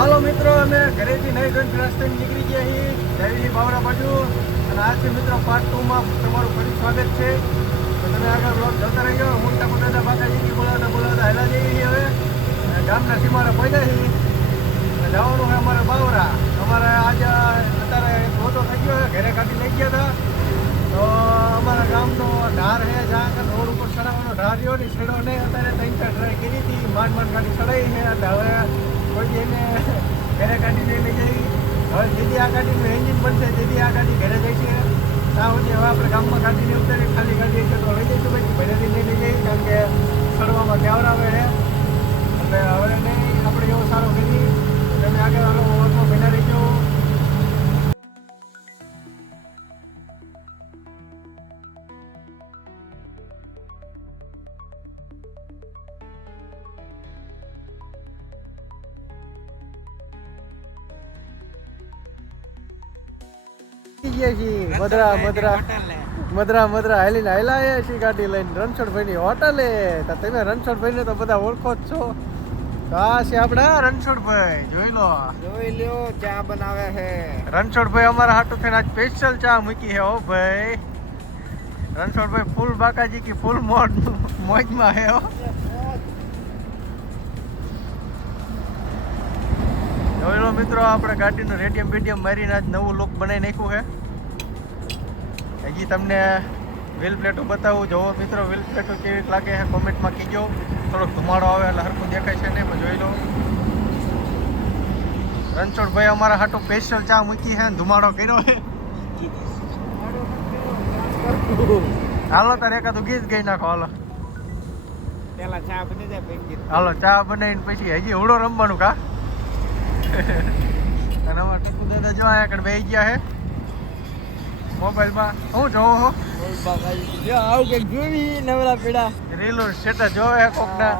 હાલો મિત્રો, અમે ઘરેથી નહીં ગંજ રસ્તે નીકળી ગયા છીએ જયવી બાવરા બાજુ. અને આ છે મિત્રો પાર્ટ 2 માં તમારું ફરી સ્વાગત છે. તો તમે આગળ બ્લોગ જોતા રહીજો. હું ટાકો દાદા બાકાજીથી બોલાવતા હેલા જઈએ છીએ. હવે ગામના સીમાડા પહોંચ્યા છીએ. જવાનું છે અમારે બાવરા. અમારે આજે અત્યારે ફોટો થઈ ગયો ઘરે કાઢી લઈ ગયા હતા. તો અમારા ગામનો ઢાર છે જ્યાં રોડ ઉપર ચડાવવાનો ઢાર રહ્યો ને છેડો નહીં. અત્યારે 3-4 ટ્રાય કરી હતી, માંડ ગાડી ચડાવી છે. એટલે હવે કોઈ એને ઘરે ગાડી લઈ જઈ. હવે જેથી આ ગાડીનું એન્જિન બનશે જેથી આ ગાડી ઘરે જાય છે ત્યાં સુધી હવે આપણે ગામમાં ગાડીને ઉતારી ખાલી ગાડી છે તો લઈ જઈશું. પછી ઘરેથી લઈ જઈએ કારણ કે ચડવામાં કેવડાવે છે. એટલે હવે નહીં આપણે એવો સારો કરી તમે આગળ હાલો ઓટો ભેના રહીજો. મદરા હાલીને હાલ્યા છીએ ગાડી લઈને રણછોડભાઈની હોટલે. તો તમે રણછોડભાઈને તો બધા ઓળખો જ છો. તો આ છે આપણા રણછોડભાઈ, જોઈ લો ચા બનાવે છે. રણછોડભાઈ અમારા હાટુ થઈને આજ સ્પેશિયલ ચા મૂકી છે. હો ભાઈ, રણછોડભાઈ ફૂલ બાકાજી કી ફૂલ મોજમાં છે. હો જોઈ લો મિત્રો, આપણે ગાડીનું રેડિયમ મારીને આજ નવું લુક બનાવી નાખ્યું છે. હજી તમને વ્હીલ પ્લેટો બતાવું. જોવો મિત્રો, વ્હીલ પ્લેટો કેવી લાગે છે કોમેન્ટમાં કીજો. થોડોક ધુમાડો આવે એટલે હરખું દેખાય છે ને, પણ જોઈ લો. રણછોડભાઈ અમારા હાટું સ્પેશિયલ ચા મૂકી છે, ધુમાડો કર્યો છે. હાલો તારે એકાદું ગીત ગઈ નાખો. હાલો પેલા ચા બની જાય પછી હાલો ચા બનાવીને પછી હજી હુડો રમવાનું કા. અને અમારા ટકુ દાદા જો અહીંયા આગળ બેસી ગયા છે મોબાઈલમાં. હું જોવો હો રીલો સેટા જોવે કોકના.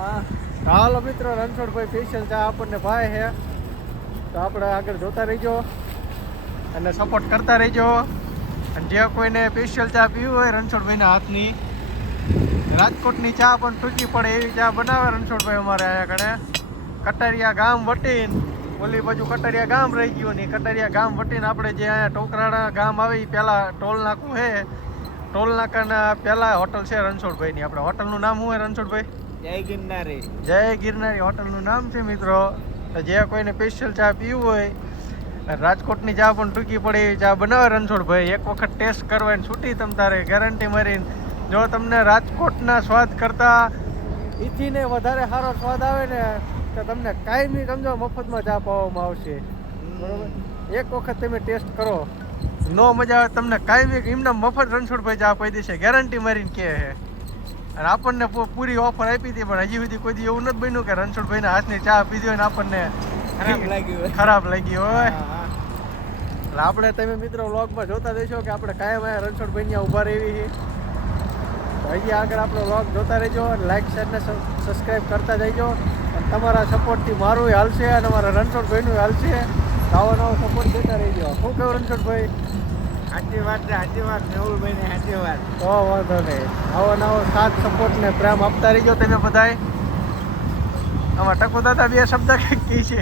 હાલો મિત્રો, રણછોડભાઈ સ્પેશિયલ ચા આપણને ભાઈ છે તો આપણે આગળ જોતા રહીજો અને સપોર્ટ કરતા રહીજો. અને જે કોઈને સ્પેશિયલ ચા પીવી હોય રણછોડભાઈના હાથની, રાજકોટની ચા પણ ટૂંકી પડે એવી ચા બનાવે રણછોડભાઈ અમારે અહીંયા કણે. કટારિયા ગામ વટીને ઓલી બાજુ કટારિયા ગામ રહી ગયું ને કટારિયા ગામ વટીને આપણે જે અહીંયા ટોકરાણા ગામ આવે એ પહેલાં ટોલ નાકું છે. ટોલ નાકાના પહેલાં હોટલ છે રણછોડભાઈની. આપણે હોટલનું નામ શું હોય રણછોડભાઈ? જય ગિરનારી હોટલનું નામ છે મિત્રો. તો જે કોઈને સ્પેશિયલ ચા પીવું હોય, રાજકોટની ચા પણ ટૂંકી પડે એવી ચા બનાવે રણછોડભાઈ. એક વખત ટેસ્ટ કરવાની છૂટી તમ તારે ગેરંટી મારીને. જો તમને રાજકોટના સ્વાદ કરતાં ઈથીને વધારે સારો સ્વાદ આવે ને તો તમને કાયમી સમજો મફતમાં ચા પાવામાં આવશે. બરોબર, એક વખત તમે ટેસ્ટ કરો, નો મજા આવે તમને કાયમી એમના મફત રણછોડભાઈ ચા પી દેશે, ગેરંટી મારીને કહે છે. અને આપણને પૂરી ઓફર આપી હતી પણ હજી સુધી કોઈ દી એવું નથી બન્યું કે રણછોડભાઈના હાથની ચા પીધી હોય ને આપણને ખરાબ લાગી હોય. એટલે આપણે તમે મિત્રો વ્લોગમાં જોતા રહેશો કે આપણે કાયમ અહીંયા રણછોડભાઈ ત્યાં ઊભા રહેવી છે. હજી આગળ આપણો વ્લોગ જોતા રહેજો અને લાઈક શેર ને સબસ્ક્રાઈબ કરતા જઈજો. અને તમારા સપોર્ટથી મારું હાલશે અને અમારા રણછોડભાઈનું હાલશે. આવો નવો સપોર્ટ દેતા રહીજો. શું કહ્યું રણછોડભાઈ? સાચી વાત મેહુલભાઈ ને સાચી વાત. તો વાંધો નહીં, આવો નવો સાથ સપોર્ટ ને પ્રેમ આપતા રહીજો તમે બધાય. આમાં ટકુ દાદા બે શબ્દ કંઈક કહી છે,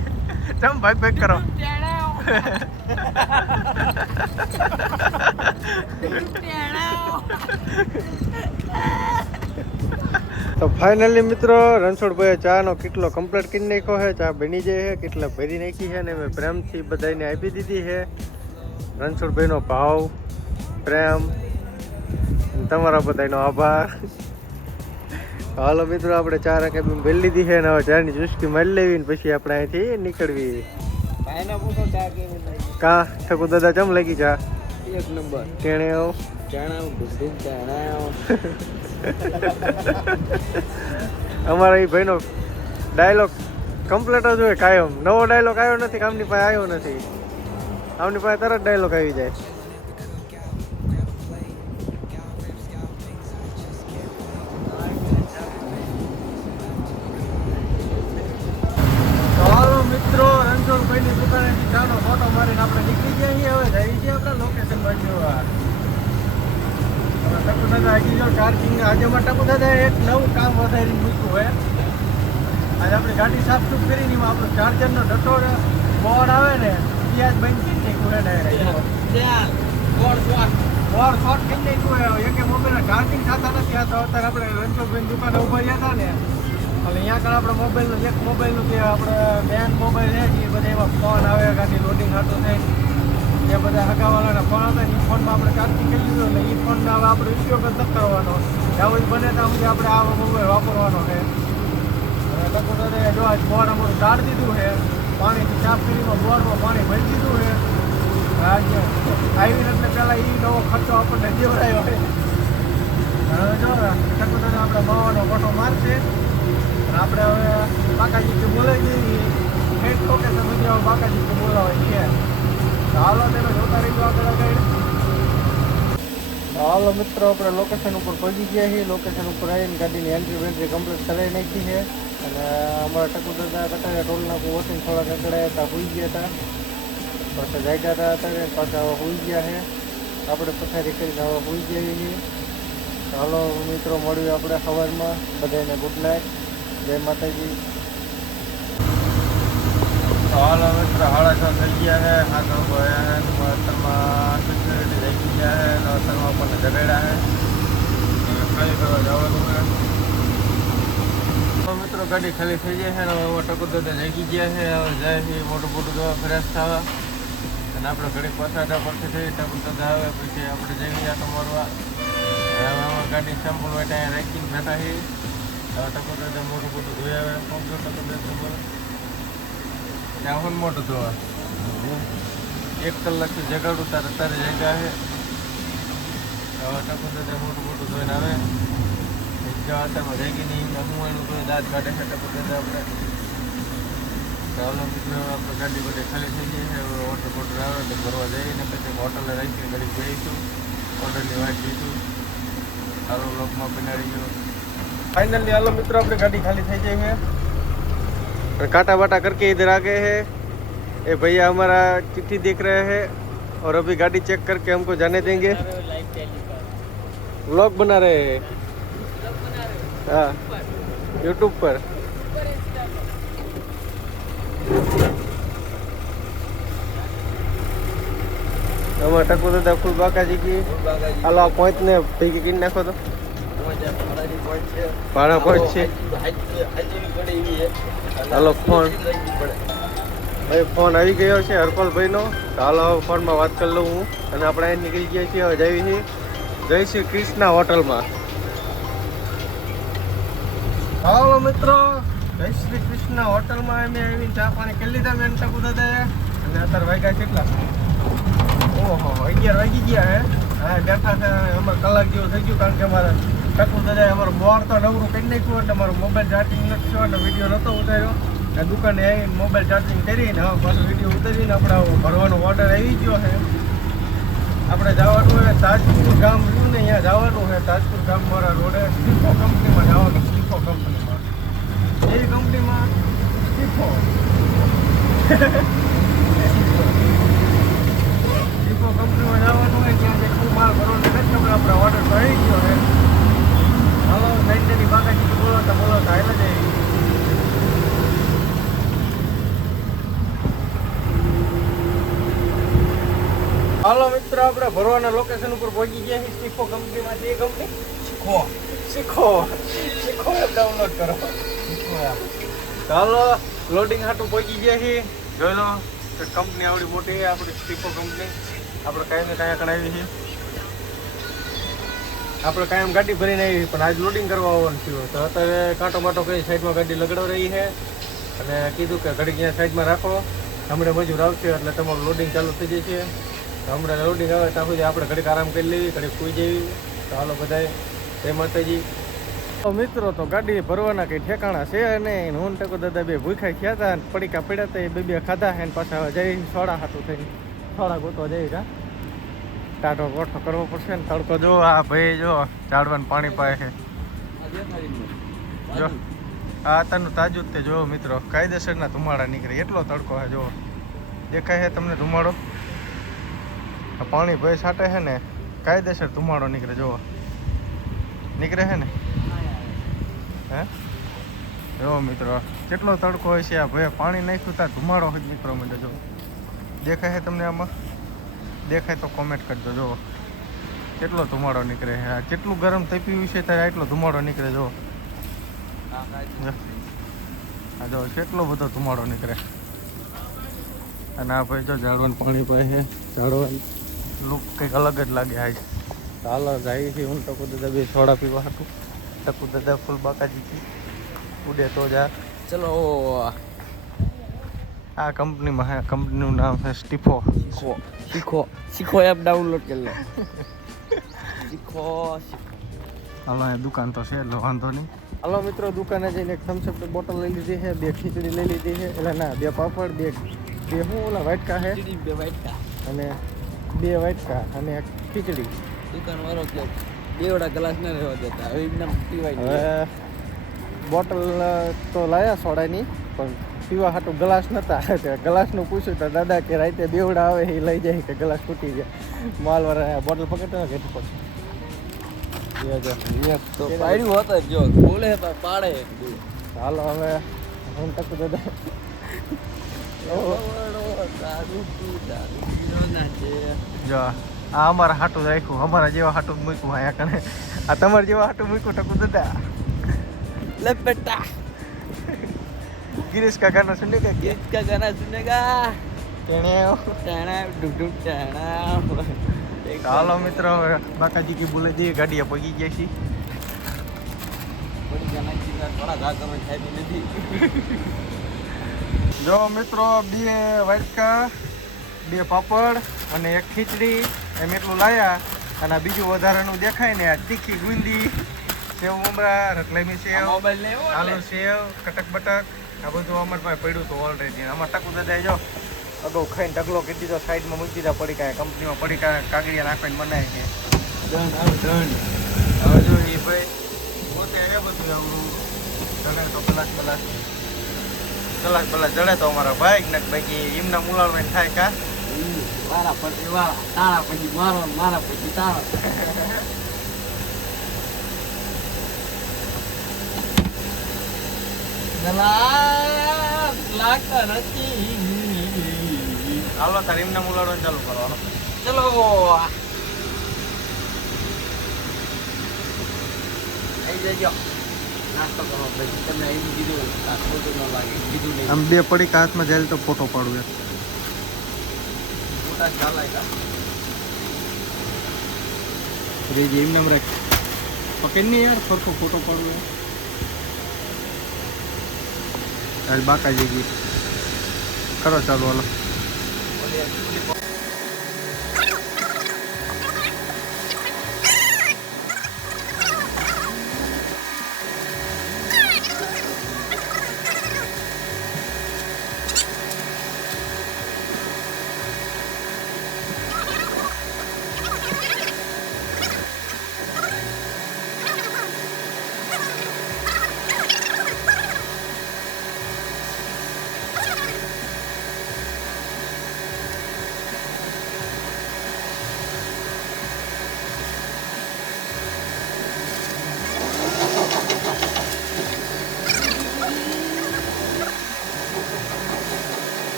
ચમ ભાગ કરો. તો ફાઇનલી મિત્રો, રણછોડભાઈ ચાનો કેટલો કમ્પ્લીટ કરી નાખ્યો છે. ચા બની જાય છે, કેટલા ભરી નાખી છે ને મેં પ્રેમથી બધાને આપી દીધી છે. રણછોડભાઈનો ભાવ, પ્રેમ, તમારા બધાનો આભાર. હાલો મિત્રો, આપણે ચા રાખે ભરી લીધી છે ને હવે ચાની ચુસ્કી મારી લેવી ને પછી આપણે અહીંથી નીકળવી. કા ઠકુ દાદા ચમ લાગી ચા? એક નંબર. ટેણે આવો અમારા એ ભાઈનો ડાયલોગ કમ્પ્લીટ જ હોય કાયમ. નવો ડાયલોગ આવ્યો નથી, આમની પાસે આવ્યો નથી. આમની પાસે તરત ડાયલોગ આવી જાય. હાલો મિત્રો, રણછોડભાઈની દુકાનેથી ચાનો ફોટો મારીને આપણે નીકળી ગયા છીએ. હવે જઈએ છીએ આપણે લોકેશન બાજુ. ટકુ દાદા હજી જો ચાર્જિંગ આજે ટકુ દાદા એક નવું કામ વધારીને મૂક્યું હોય. આજે આપણી ગાડી સાફ કરીને એમાં આપણો ચાર્જરનો ડટો ફોન આવે ને ત્યાં જ બંધ થઈ જાય ડાયરેક્ટ બોર શોર્ટ થઈ જાય એક મોબાઈલ ચાર્જિંગ થતા નથી. આ તો અત્યારે આપણે રણછોડભાઈ દુકાને ઉભા રહ્યા હતા ને એટલે અહીંયા આગળ આપણે મોબાઈલનું એક મોબાઈલનું જે આપણે મેન મોબાઈલ છે એ બધા એમાં ફોન આવે ગાડી લોડિંગ થતું થાય એ બધા હગાવાળાના ફોન હતા ને એ ફોનમાં આપણે ચાર્જિંગ કરી લીધું એટલે એ ફોનનો હવે આપણે ઉપયોગ જ નથી કરવાનો. આવું બને ત્યાં સુધી આપણે આ મોબાઈલ વાપરવાનો છે. અને ટકુદાદા જો આજ બોર અમારું ચાર દીધું છે, પાણીથી ચાપ પીડીમાં બોરમાં પાણી ભરી દીધું છે. આજે આવી એટલે પહેલાં એ નવો ખર્ચો આપણને દેવડાયો છે. હવે જો ટકુદાદા આપણે માવાનો મોટો મારશે અને આપણે હવે બાકાજીથી બોલાવી દઈએ હેડ લોકેશન સુધી હવે બાકાજીથી બોલાવાય છે. હાલો તમે જોતા રહીજો આગળ આગળ. હાલો મિત્રો આપણે લોકેશન ઉપર પહોંચી ગયા છીએ. લોકેશન ઉપર આવીને ગાડીની એન્ટ્રી વેન્ટ્રી કમ્પ્લીટ કરાવી નાખી છે. અને અમારા ટકુદાદા કટારે ટોલ નાખું વોટિંગ થોડા કકડાયા હતા, હોઈ ગયા હતા. પાછા જાગ્યા હતા અત્યારે પાછા હવે હોઈ ગયા છે. આપણે પથારી કરીને હવે હોઈ ગયા છીએ. હાલો મિત્રો મળ્યું આપણે સવારમાં. બધાને ગુડ નાઇટ, જય માતાજી. હાલો મિત્રો 6:30 થઈ ગયા છે. હાથો અત્યારમાં સિક્યુરિટી રહી ગયા છે અને અત્યારમાં આપણને જગાડ્યા છે. ખાલી કરવા જવાનું છે. મિત્રો ગાડી ખાલી થઈ જાય છે ને હવે ટકુદાદા જાગી ગયા છે. હવે જાય છે મોટું મોટું દવા ફ્રેશ થવા અને આપણે ઘડી પસાડા પરથી થઈ ટકુદાદા આવે પછી આપણે જઈ આટો મારવા. હવે આમાં ગાડી સેમ્પલ હોય ત્યાં રાખીને બેઠા છીએ. હવે ટકુદાદા મોટું મોટું ધોઈ આવે ટકુદાદા ત્યાં હું મોટું ધોવા 1 કલાકથી જગાડું તારે જગ્યા છે. હવે ટકુદાદા મોટું મોટું ધોઈને આવે અત્યારમાં રેગી નહીં હું એનું કોઈ દાંત કાઢે છે ટકુદાદા આપણે. ચાલો મિત્રો આપણે ગાડી બધી ખાલી થઈ ગઈ છે. હવે ઓર્ડર બોર્ડર આવે તો ભરવા જઈને પછી હોટલે રાખીને ગાડી જઈશું, ઓર્ડરની વાત જઈશું. ચાલો લોકમાં બનાવી ગયો फाइनली. हेलो मित्रों अपनी गाड़ी खाली थी गई है. काटा वाटा करके इधर आ गए हैं. ये भैया हमारा चिट्ठी देख रहे हैं और अभी गाड़ी चेक करके हमको जाने देंगे. व्लॉग बना रहे हैं. हाँ यूट्यूब पर. हमारे टकुदादा फुल बाकाजी की अलावा पॉइंट ने भीगी की नाखो तो भाड़ा पॉइंट છે. હાલો ફોન ભાઈ ફોન આવી ગયો છે હરપલભાઈનો. તો હાલો ફોનમાં વાત કરી લઉં હું. અને આપણે અહીં નીકળી ગયા છીએ. હવે જઈએ છીએ જય શ્રી કૃષ્ણ હોટલમાં. હાલો મિત્રો જય શ્રી કૃષ્ણ હોટલમાં અમે આવીને ચા પાણી કરી લીધા મેં ટકુદાદાએ. અને અત્યારે વાગ્યા કેટલા? ઓહો 11 વાગી ગયા હે. હા બેઠા છે અમારે કલાક જેવું થઈ ગયું. કારણ કે અમારે ટકુદાદાએ અમારું બોર તો નવરું કરી નાખ્યું એટલે મારો મોબાઈલ ચાર્જિંગ નથી થયો અને વિડીયો નહોતો ઉતાર્યો. દુકાને આવીને મોબાઈલ ચાર્જિંગ કરીને હવે પાછો વિડીયો ઉતારીને આપણે ભરવાનો ઓર્ડર આવી ગયો છે. આપણે જવાનું હોય તાજપુર ગામ રહ્યું ને અહીંયા જવાનું છે. તાજપુર ગામવાળા રોડે સ્ટીફો કંપનીમાં જવાનું. સ્ટીફો કંપનીમાં એવી કંપનીમાં સ્ટીફો સ્ટીફો કંપનીમાં જવાનું હોય ત્યાં જે ખૂબ માલ ભરવાનો નથી. આપણે ઓર્ડર તો આવી ગયો છે. હાલો ફાઇનલી બાકાજી બોલાવતા હાલે જાય. હાલો મિત્રો આપણે ભરવાના લોકેશન ઉપર પહોંચી ગયા છીએ. શીખો કંપનીમાં છે. એ કંપની શીખો એપ ડાઉનલોડ કરો. ચાલો લોડિંગ હાટું પહોંચી ગયા છીએ. જોઈ લો કંપની આવડી મોટી આપણી શીખો કંપની. આપણે કાંઈ ને કાંઈ આગળ આવી છીએ. આપણે કાયમ ગાડી ભરીને આવી પણ આજ લોડિંગ કરવા આવવાનું થયું. તો અત્યારે કાંટો બાટો કરી સાઈડમાં ગાડી લગાડી રહી છે અને કીધું કે ઘડી ક્યાં સાઈડમાં રાખો, હમણાં મજૂર આવશે એટલે તમારું લોડિંગ ચાલુ થઈ જશે. હમણાં લોડિંગ આવે ત્યાં સુધી આપણે ઘડીક આરામ કરી લેવી, ઘડીક સૂઈ જવી. તો હાલો બધાએ જય માતાજી. તો મિત્રો તો ગાડી ભરવાના કંઈ ઠેકાણા છે નહીં. હું ટકુદાદા બે ભૂખ્યા થયા હતા અને પડીકા પડ્યા હતા. એ બે ખાધા છે ને પાછા જઈ સોડા હાથું થઈને સોડા ગોતવા જઈ કા ટાટો ગોઠો કરવો પડશે ને. તડકો જો આ ભાઈ જો ઝાડવાનું પાણી પાય છે. જો આ અત્યારનું તાજું જ તે જો મિત્રો કાયદેસરના ધુમાડા નીકળે એટલો તડકો છે. જો દેખાય છે તમને ધુમાડો? પાણી ભાઈ છાંટે છે ને કાયદેસર ધુમાડો નીકળે. જો નીકળે છે ને હે જો મિત્રો કેટલો તડકો હોય છે આ ભાઈ, પાણી નાખ્યું ત્યાં ધુમાડો જ નીકળવા માંડ્યો. જો દેખાય છે તમને આમાં? દેખાય તો કોમેન્ટ કરજો. જો કેટલો ધુમાડો નીકળે છે. આ કેટલું ગરમ તપ્યું છે ત્યારે આટલો ધુમાડો નીકળે. જો આ જો કેટલો બધો ધુમાડો નીકળે. અને આ ભાઈ જો ઝાડવાનું પાણી પાય છે. ઝાડવાનું લુક કંઈક અલગ જ લાગે. આજ ચાલો જાય છે. હું ટકુ દાદા બે સોડા પીવા હતું. ટકુ દાદા ફૂલ બાકાજી ઉડે તો જા. ચલો આ કંપનીમાં હે. કંપનીનું નામ છે સ્ટીફો. શીખો એપ ડાઉનલોડ કરી લો. શીખો. હાલો અહીંયા દુકાન તો છે એટલે વાંધો નહીં. હાલો મિત્રો, દુકાને જઈને એક થમ્સઅપની બોટલ લઈ લીધી છે, 2 ખીચડી લઈ લીધી છે. એટલે ના 2 પાપડ, બે શું ઓલા વાટકા છે, 2 વાટકા અને 2 વાટકા અને એક ખીચડી. દુકાન વાળો કે બેવડા ગ્લાસ ના રહેવા દેતા, હવે એમને પીવાય. હવે બોટલ તો લાયા સોડાની, પણ પીવા હાટું ગ્લાસ નહોતા. ગ્લાસનું પૂછ્યું તો દાદા કે રાતે બેવડા આવે એ લઈ જાય કે ગ્લાસ તૂટી જાય. માલવાળા બોટલ પકડતા ઘેટ પર તો પાડ્યું હોત જો બોલે તો પાડે. ચાલો હવે હું ટકુ દાદા જો આ અમારા હાટું રાખ્યું, અમારા જેવા હાટું મૂક્યું અહીંયા કણે. આ તમારા જેવા હાટું મૂક્યું ટકુ દાદા. लपेटा गिरीश का गाना सुनेगा क्या? इसका गाना सुनेगा टेणे टेणा डुडु टेणा. હાલો મિત્રો, હવે બાકાજી કી બોલે દે ગાડીએ પગી ગયા છીએ. બડી ગાના કી થોડા ઘા કરવા થાય નથી. જો મિત્રો, 2 વાટકા, 2 પાપડ અને એક ખીચડી એમ એટલું લાયા. અને આ બીજું વધારાનું દેખાય ને, આ તીખી ગુંદી, સેવ મમરા, રતલામી સેવ, મોબાઈલ લેવો આલુ સેવ, કટક બટક, આ બધું અમારી પાસે પડ્યું હતું ઓલરેડી. આમાં ટકુ દાદા જો અગાઉ ખાઈને ઢગલો કરી દીધો, સાઈડમાં મૂકી દીધા પડીકા. કંપનીમાં પડીકા કાગળિયા નાખીને બનાવી છે. ડન આવ ડન. હવે જો એ ભાઈ પોતે એ બધું આવડું જડે તો કલાક જડે તો અમારા ભાઈ ને બાકી એમના મુલાળવાને થાય કા. મારા પછી વાળા, તારા પછી મારો, મારા પછી તારો. લાગતા નથી. હાલો તાર એમના મુલાળવાને ચાલુ કરવાનો. ચલો આવી જજો નાસ્તો કરો. પછી તમને એમ કીધું ખોટું ન લાગે, કીધું નહીં. આમ 2 પડીકા હાથમાં જાય તો ફોટો પાડું. મોટા ચાલાય રેજી એમને રાખ પકડ નહીં યાર, ફરકો ફોટો પાડું. આજ બાકાજી ગઈ કરો ચાલુ. હાલો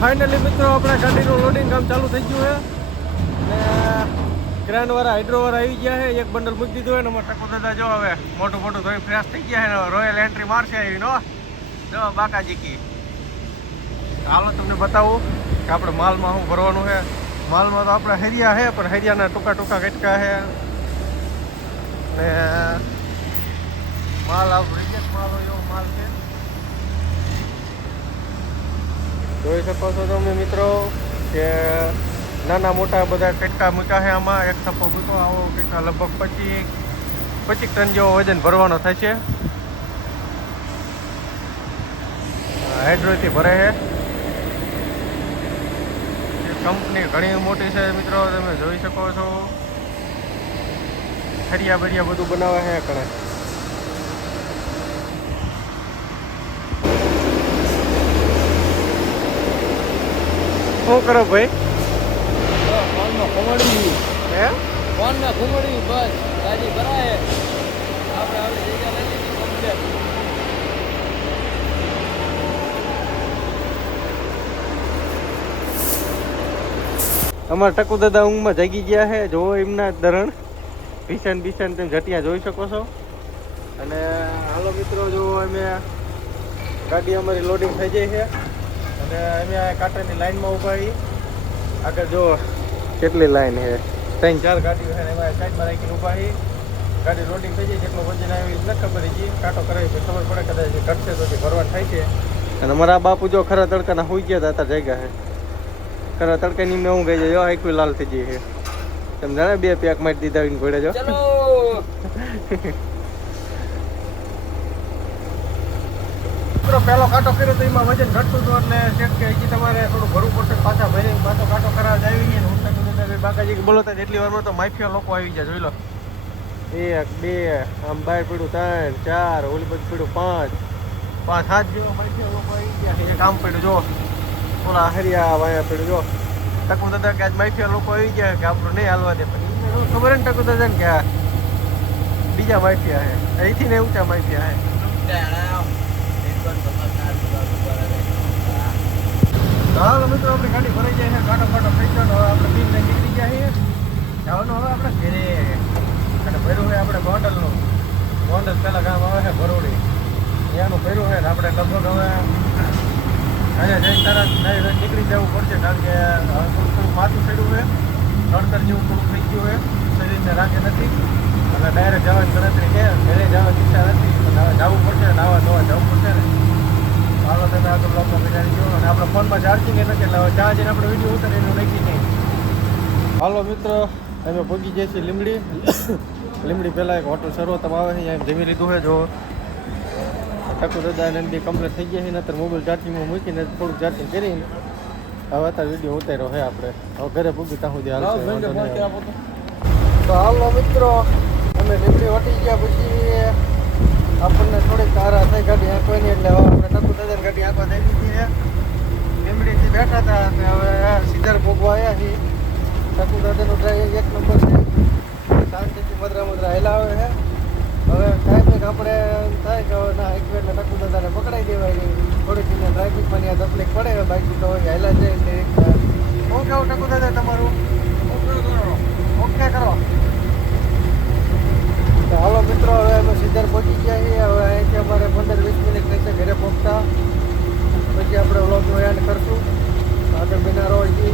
ફાઇનલી મિત્રો, આપણા ગાડીનું લોડિંગ કામ ચાલુ થઈ ગયું છે. અને ક્રેનવાળા હાઇડ્રોવાળા આવી ગયા છે. એક બંડલ મૂકી દીધું હોય ને અમારા ટકુ દાદા જો હવે મોટું મોટું થોડી ફ્રેશ થઈ ગયા છે. રોયલ એન્ટ્રી મારશે એનો જો બાકાજી કી. હાલો તમને બતાવું કે આપણે માલમાં શું ભરવાનું છે. માલમાં તો આપણે હરિયા છે, પણ હરિયાના ટૂંકા ટૂંકા કટકા છે. ને માલ આ રિજેક્ટ માલ હોય એવો માલ છે. જોઈ શકો છો તમે મિત્રો કે નાના મોટા બધા કટકા મૂક્યા છે. આમાં એક થપ્પો મૂક્યો આવો કંઈક લગભગ 25 ટન જેવો વજન ભરવાનો થાય છે. હાઇડ્રોથી ભરે છે. કંપની ઘણી મોટી છે મિત્રો, તમે જોઈ શકો છો. ફરિયા બરિયા બધું બનાવે છે કણે. શું કરો ભાઈ? ફોનમાં ઘુમડી હે ફોનમાં ઘુમડી બસ ગાડી ભરાય આપણે આપણે જગ્યા નથી કમ્પ્લેટ. અમારા ટકુ દાદા ઊંઘમાં જાગી ગયા છે. જોવો એમના ધરણ ભીષણ ભીષણ તેમ જટિયા જોઈ શકો છો. અને હાલો મિત્રો, જો અમે ગાડી અમારી લોડિંગ થઈ જાય છે અને અમે આ કાંટાની લાઈનમાં ઊભા છીએ. આગળ જો કેટલી લાઈન છે, 3-4 ગાડીઓ છે, એમાં સાઈડમાં રાખીને ઊભા છીએ. ગાડી લોડિંગ થઈ જાય, કેટલો વજન આવી ન ખબર છે. કાંટો કરાવી તો ખબર પડે, કદાચ ઘટશે તો ભરવાનું થાય છે. અને મારા બાપુ જો ખરા તડકાના હોઈ ગયા હતા, જગ્યા છે ખરા તડકાની મેં હું ગઈ જાય આખું લાલ થઈ જાય છે. તમે જાણે 2 પેક મારી દીધા આવીને ઘોડે જો. ચલો પહેલો કાંટો કર્યો તો એમાં વજન ઘટતું હતું એટલે ચેક કે હજી તમારે થોડું ભરવું પડશે. પાછા ભરી પાછો કાંટો કરાવવા જ આવી ગયા. હું તો બાકાજી બોલતા એટલી વારમાં તો માફિયા લોકો આવી ગયા. જોઈ લો, 1 2 આમ બહાર પડ્યું 3 4 ઓલી બધું પડ્યું 5 7 જેવા માફિયા લોકો આવી ગયા. એક આમ પડ્યું જો, ઓલા હરિયા વાયા પડ્યું જો. ટકુ દાદા કે આજ માફિયા લોકો આવી ગયા કે આપણું નહીં હાલવા દે. પણ એમને ખબર ને ટકુ દાદા ને કે આ બીજા માફિયા છે, અહીંથી ને ઊંચા માફિયા છે. હાલો મિત્રો, આપણી ગાડી ભરાઈ જાય છે, કાંટો કાંટો થઈ ગયો. હવે આપણે બીમ લઈને નીકળી ગયા છીએ. જવાનું હવે આપણે ઘરે. અને ભર્યું છે આપણે ગોંડલનું. ગોંડલ પહેલાં ગામ આવે છે ભરોડી, ત્યાંનું ભર્યું છે. આપણે લગભગ હવે અહીંયા જઈને તરત નીકળી જવું પડશે, કારણ કે થોડું માથું ચડ્યું છે, નડતર જેવું થોડું થઈ ગયું છે, શરીરને રાખે નથી અને ડાયરેક્ટ જવાની ગણતરી છે. ઘરે જવાની ઈચ્છા નથી, પણ હવે જવું પડશે, નાવા ધોવા જવું પડશે ને. હાલો તમે આગળ બ્લોગમાં બેઠા ગયો. અને આપણા ફોનમાં ચાર્જિંગ નથી, એટલે હવે ચાર્જ આપણે વિડીયો ઉતારે એનું નક્કી નહીં. હાલો મિત્રો, અમે પહોંચી જઈએ છીએ લીમડી. લીમડી પહેલાં એક હોટલ સર્વોત્તમ આવે છે, અહીંયા જમી લીધું છે. જો ટકુ દાદા નંદી કમ્પ્લીટ થઈ ગયા છે, નતર મોબાઈલ ચાર્જિંગમાં મૂકીને થોડુંક ચાર્જિંગ કરીને હવે અત્યારે વિડીયો ઉતાર્યો છે આપણે. હવે ઘરે પૂગી ત્યાં સુધી હાલશે. તો હાલો મિત્રો, અમે લીમડી વટી ગયા પછી આપણને થોડીક તારા થઈ ગાડી આંકવાની, એટલે હવે આપણે ટકુ દાદાની ગાડી આંકવા થઈ દીધી છે. લીમડીથી બેઠા હતા કે હવે સીધા ભોગવા આવ્યા છીએ. ટકુ દાદાનું ડ્રાઈવિંગ 1 નંબર છે, શાંતિથી મધરા મધરા હેલાવે છે. હવે ટાઈમિંગ આપણે થાય કે હવે ના એક એટલે ટકુ દાદાને પકડાઈ દેવાય. થોડીક એને ટ્રાફિકમાં ત્યાં તકલીફ પડે, બાકી તો હેલા જાય એટલે શું કહું ટકુ દાદા તમારું? ઓકે કરો. તો હાલો મિત્રો, હવે અમે સીધા પહોંચી ગયા છીએ. હવે અહીંથી અમારે 15-20 મિનિટ રહેશે ઘરે પહોંચતા. પછી આપણે વ્લોગનો એન્ડ કરશું. આગળ બિના રહો છીએ.